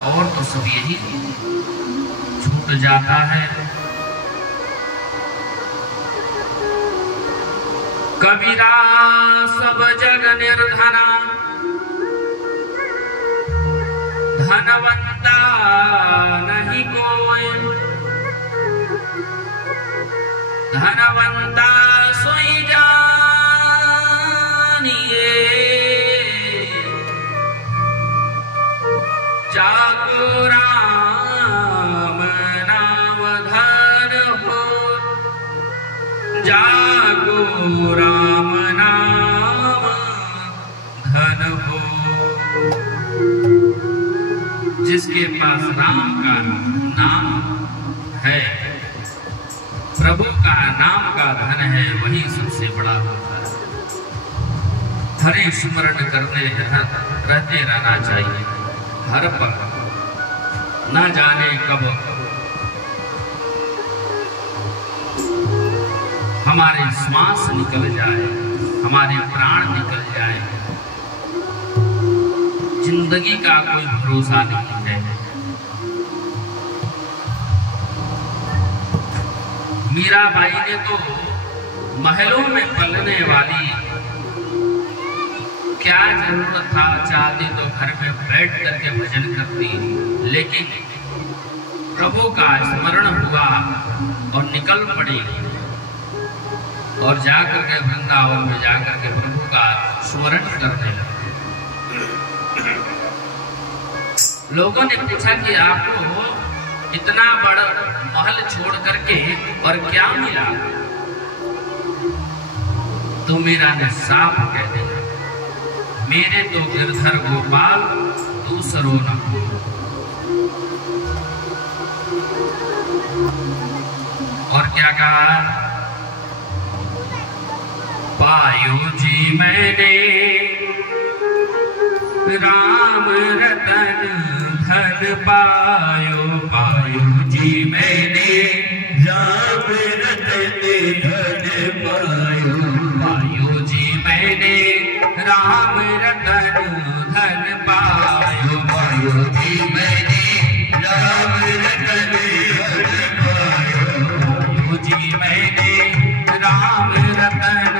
और तो सब यही छूट जाता है। कबीरा सब जग निर्धना, धनवंता नहीं कोई, धनवंता सोई जानिए, जागो राम नाम धन हो, जागो राम नाम धन हो। जिसके पास राम का नाम है, प्रभु का नाम का धन है, वही सबसे बड़ा होता है। हरे स्मरण करते रहते रहना चाहिए हर पल, ना जाने कब हमारे श्वास निकल जाए, हमारे प्राण निकल जाए, जिंदगी का कोई भरोसा नहीं है। मीराबाई ने तो महलों में पलने वाली, क्या जरूरत था, चाहती तो घर में बैठ करके भजन करती, लेकिन प्रभु का स्मरण हुआ और निकल पड़ी और जाकर के वृंदावन में जाकर के प्रभु का स्मरण करने लगी। लोगों ने पूछा कि आपको इतना बड़ा महल छोड़ करके और क्या मिला? तो मीरा ने साफ कह दिया, मेरे तो गिरधर गोपाल दूसरो न। और क्या कहा? पायो जी मैंने राम रतन धन पायो, पायो जी मैंने राम रतन धन पायो, पायो जी मैंने राम रतन धन पायो, पायो जी मैंने राम रतन धन पायो, पायो जी मैंने राम रतन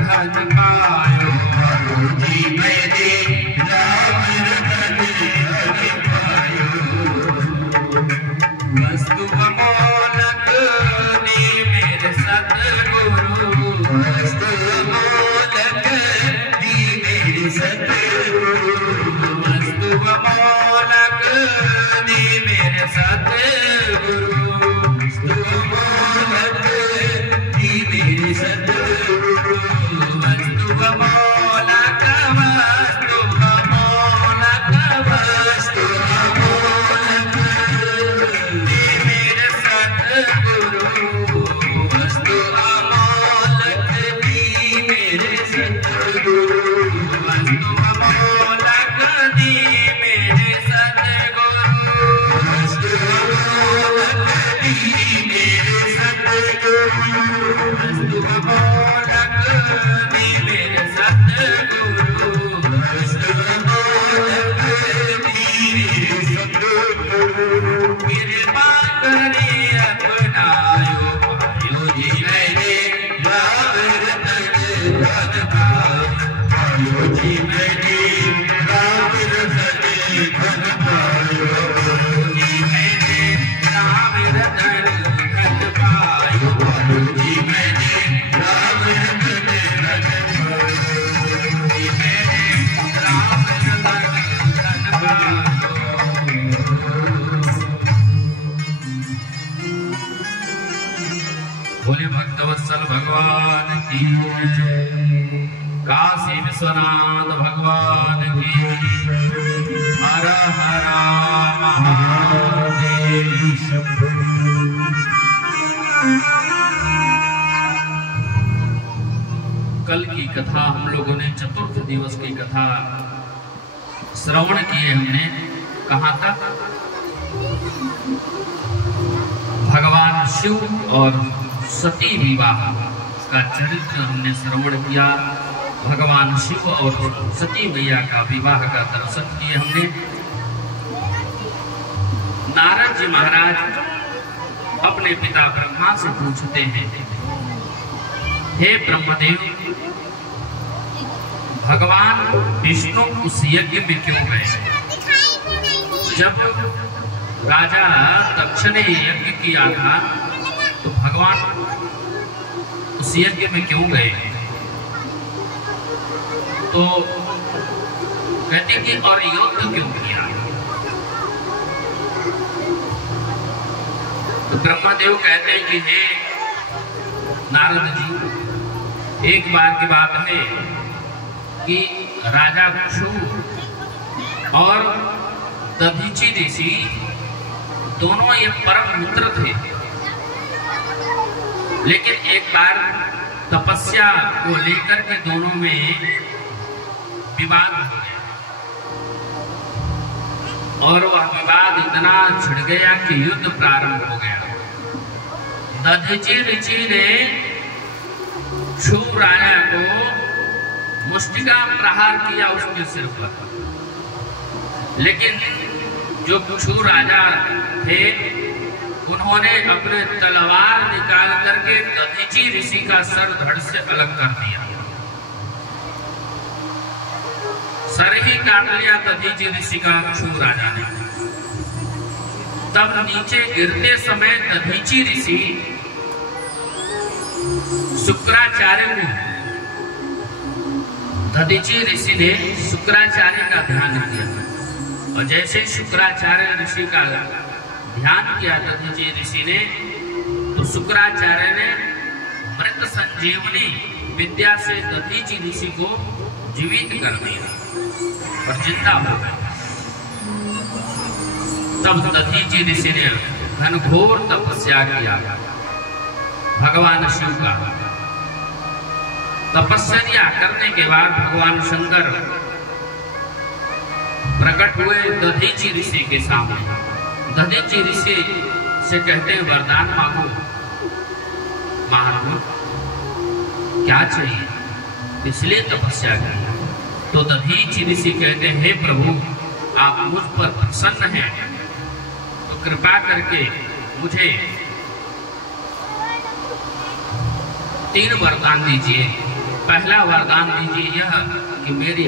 धन पायो, पायो जी मैंने राम रतन धन पायो। वस्तु अमोलक ने मेरे सतगुरु, वस्तु अमोलक दी मेरे सतगुरु, वस्तु अमोलक दी मेरे सतगुरु, वस्तु अमोलक दी मेरे सतगुरु, वस्तु अमोलक, वस्तु अमोलक, वस्तु अमोलक दी मेरे सतगुरु, वस्तु अमोलक दी मेरे सतगुरु, वस्तु अमोलक दी मेरे सतगुरु, वस्तु अमोलक दी मेरे सतगुरु, वस्तु अमोलक दी मेरे सतगुरु, वस्तु अमोलक दी मेरे सतगुरु। कृपा करे अपनायो, पायो जी मैंने राम रतन धन पायो, पायो जी मैंने राम रतन धन पायो, पायो जी मैंने राम रतन धन पायो, पायो जी मैंने राम रतन धन पायो, जी मैंने राम रतन धन पायो। बोले भक्तवत्सल भगवान की जय, काशी विश्वनाथ भगवान की, हर हर महादेव शंभो। कल की कथा हम लोगों ने, चतुर्थ दिवस की कथा श्रवण किए हमने। कहाँ तक? भगवान शिव और सती विवाह का चरित्र हमने श्रवण किया। भगवान शिव और सती मैया का विवाह का दर्शन किए हमने। नारद जी महाराज अपने पिता ब्रह्मा से पूछते हैं, हे ब्रह्मदेव, भगवान विष्णु उस यज्ञ में क्यों गए? जब राजा दक्ष ने यज्ञ किया था तो भगवान उस यज्ञ में क्यों गए? तो कहते कि और युद्ध क्यों किया? तो ब्रह्मदेव कहते हैं कि हे नारद जी, एक बार की बात है कि राजा क्षु और दधीचि ऋषि दोनों ये परम मित्र थे, लेकिन एक बार तपस्या को लेकर के दोनों में विवाद हो गया और वह विवाद इतना छिड़ गया कि युद्ध प्रारंभ हो गया। दधीचि ऋषि ने क्षु राजा को मुष्टिका प्रहार किया उसके सिर पर, लेकिन जो क्षु राजा थे उन्होंने अपने तलवार निकाल करके दधीचि ऋषि का सर धड़ से अलग कर दिया, सर ही काट लिया दधीचि ऋषि का क्षु राजा ने। तब नीचे गिरते समय दधीचि ऋषि शुक्राचार्य को, दधीचि ऋषि ने शुक्राचार्य का ध्यान किया और जैसे शुक्राचार्य ऋषि का ध्यान किया दधीचि ऋषि ने, तो शुक्राचार्य ने मृत संजीवनी विद्या से दधीचि ऋषि को जीवित कर दिया और जिंदा हो गया। तब दधीचि ऋषि ने घनघोर तपस्या किया भगवान शिव का। तपस्या करने के बाद भगवान शंकर प्रकट हुए दधीचि ऋषि के सामने। दधीचि ऋषि से कहते हैं, वरदान मांगो महात्मा, क्या चाहिए? इसलिए तपस्या की। तो दधीचि ऋषि कहते हैं, हे प्रभु, आप मुझ पर प्रसन्न हैं तो कृपा करके मुझे 3 वरदान दीजिए। पहला वरदान दीजिए यह कि मेरी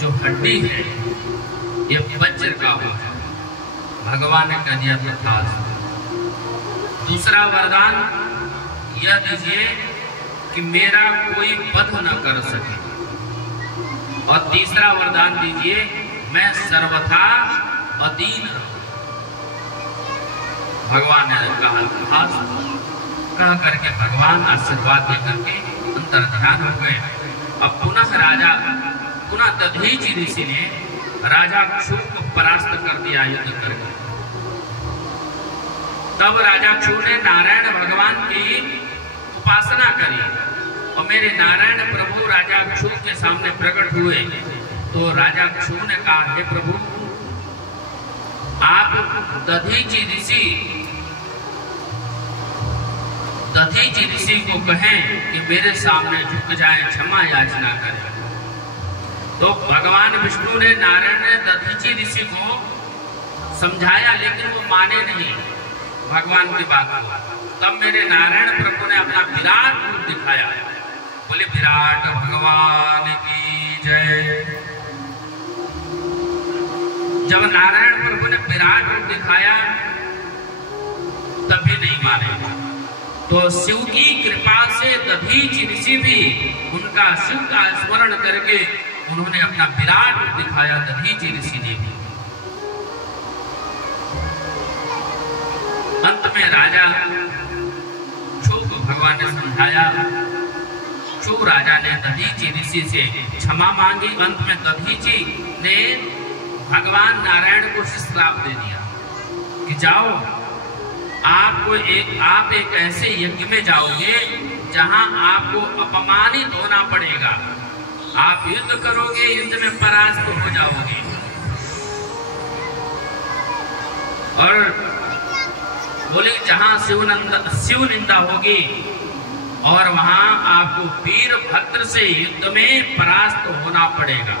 जो हड्डी है ये वज्र का हो जाए। भगवान ने कह दिया तथास्तु। दूसरा वरदान यह दीजिए कि मेरा कोई वध न कर सके। और तीसरा वरदान दीजिए, मैं सर्वथा अधीन रहूं। भगवान ने कहा तथास्तु। कह करके भगवान आशीर्वाद देकर के अंतर ध्यान हो गए। अब पुनः दधीचि ऋषि ने राजा क्षु को परास्त कर दिया युद्ध करके। तब राजा क्षु ने नारायण भगवान की उपासना करी और मेरे नारायण प्रभु राजा क्षु के सामने प्रकट हुए। तो राजा क्षु ने कहा, हे प्रभु, आप दधीचि ऋषि को कहें कि मेरे सामने झुक जाए, क्षमा याचना करें। तो भगवान विष्णु ने, नारायण ने दधीचि ऋषि को समझाया, लेकिन वो माने नहीं भगवान की बात को। तब मेरे नारायण प्रभु ने अपना विराट रूप दिखाया। बोले विराट भगवान की जय। जब नारायण प्रभु ने विराट रूप दिखाया तभी नहीं माने। तो शिव की कृपा से दधीचि ऋषि भी उनका शिव का स्मरण करके उन्होंने अपना विराट रूप दिखाया। दधीचि ऋषि ने भी अंत में राजा क्षु को भगवान ने समझाया। क्षु राजा ने दधीचि ऋषि से क्षमा मांगी। अंत में दधीचि ने भगवान नारायण को श्राप दे दिया कि जाओ, आप एक ऐसे यज्ञ में जाओगे जहां आपको अपमानित होना पड़ेगा। आप युद्ध करोगे, युद्ध में परास्त हो जाओगे और बोले जहां शिव निंदा होगी और वहां आपको वीरभद्र से युद्ध में परास्त होना पड़ेगा।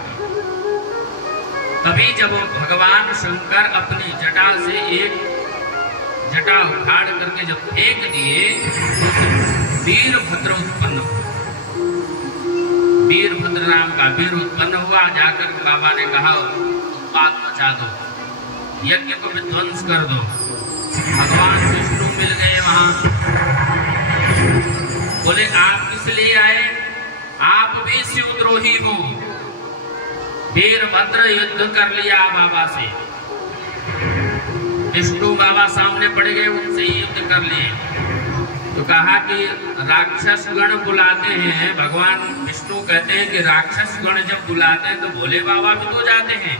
तभी जब भगवान शंकर अपनी जटा से एक जटा उखाड़ करके जब फेंक दिए तो वीरभद्र उत्पन्न हुआ। वीरभद्र नाम का वीर उत्पन्न हुआ। जाकर बाबा ने कहा उत्पात मचा दो, यज्ञ को विध्वंस कर दो। भगवान विष्णु मिल गए वहां, बोले आप किस लिए आए? आप भी शिवद्रोही हो। वीरभद्र युद्ध कर लिया बाबा से। विष्णु बाबा सामने पड़ गए, उनसे युद्ध कर लिए। तो कहा कि राक्षस गण बुलाते हैं। भगवान विष्णु कहते हैं कि राक्षस गण जब बुलाते हैं तो भोले बाबा भी तो जाते हैं,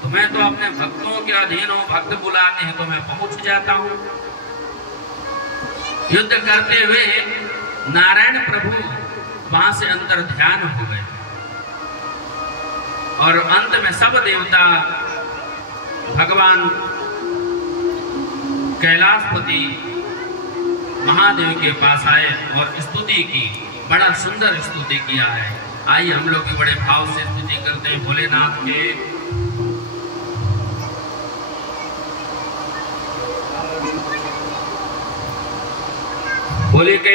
तो मैं तो अपने भक्तों के अधीन हूं, भक्त बुलाते हैं तो मैं पहुंच जाता हूं। युद्ध करते हुए नारायण प्रभु वहां से अंतर ध्यान हो गए और अंत में सब देवता भगवान कैलाशपति महादेव के पास आए और स्तुति की। बड़ा सुंदर स्तुति किया है। आइए हम लोग भी बड़े भाव से स्तुति करते हैं भोलेनाथ के। भोले के